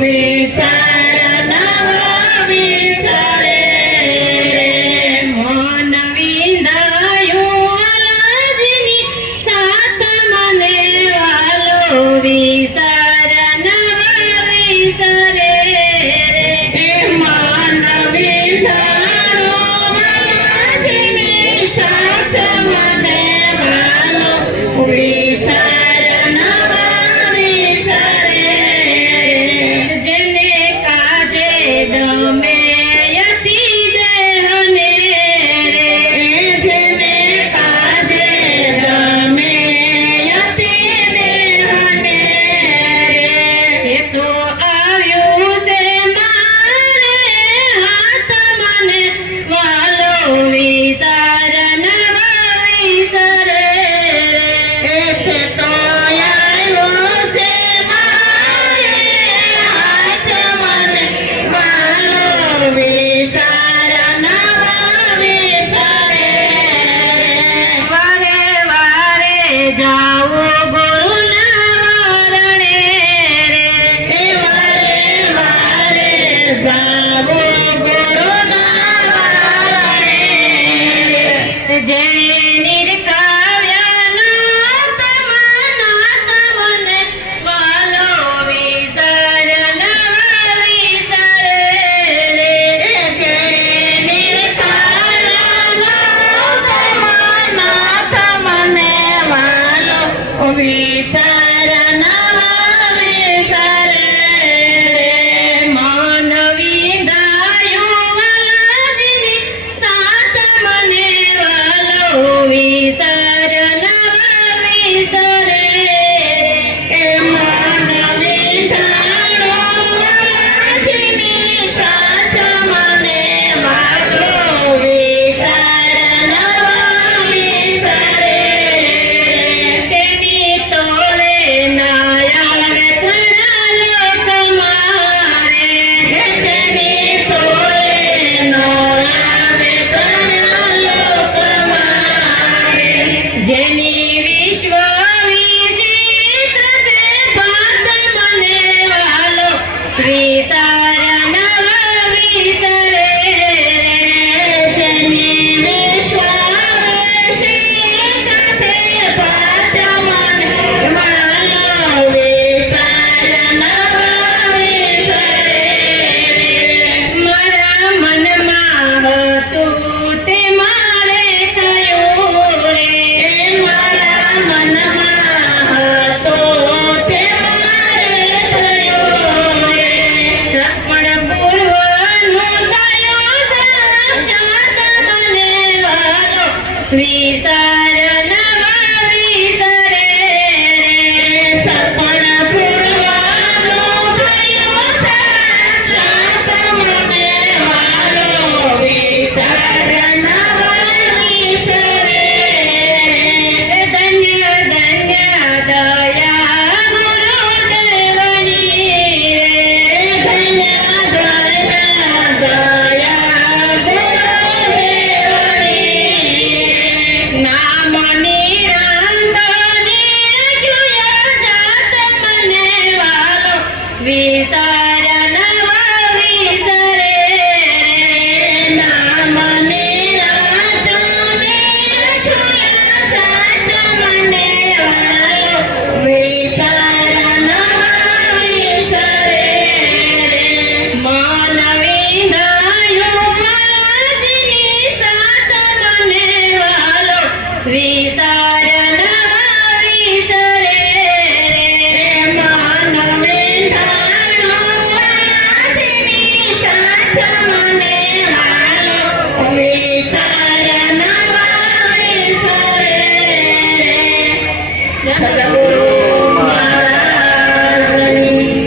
વિસાર નવા વિસારે રે મન વિંધાયું અલાજની સાથ મને વાલો વિસાર નવા વિસારે રે મન વિંધાણો અલાજની સાથ મને વાલો વિસાર નવા વિસારે જેને કાજે દમે યતી દેહને રે જેને કાજે દમે યતી દેહને રે એ તો આવ્યું છે મારે હાથ મને વાલો વિસાર નવા વિસારે રે તે તો આવ્યો છે મારે હાથ મને વાલો વિસાર નવા વિસારે રે વારે વારે જાઓ ગુરુના વરણે રે વારે વારે જાઓ ગુરુના વરણે રે જેણે નિરકાવ્યાનો મને વાલો વિસાર નવા વિસારે રે જેણે નિરકાવ્યાનો મને વાલો વિસાર નવા વિસારે રે મન વિંધાયું અલાજની સાથ મને વાલો વિસાર નવા વિસારે રે મન વિંધાણો અલાજની સાથ મને વાલો વિસાર નવા વિસારે તેની તોલે ના આવે ત્રણ લોક મારે તેની તોલે નો આવે ત્રણ લોક મારે જેની વિશ્વ વિચિત્ર છે પાદ મને વાલો વિસાર નવા વિસારે રે જેની વિશ્વ વિચિત્ર છે પાદ મને વાલો વિસાર નવા વિસારે મારા મનમાં હતું તે મારે થયું રે મારા મનમાં હતું તે મારે થયું રે સપણ પૂર્વનું થયું સાક્ષાત મને વાલો વિસાર નવા વિસારે રે સપણ પૂર્વનું થયું સાક્ષાત મને વાલો વિસાર નવા વિસારે રે ધન્ય ધન્ય દયા ગુરુદેવની રે ધન્ય ધન્ય દયા ગુરુદેવની નામ નિરંતર નિરખું જાત મને વાલો વિસાર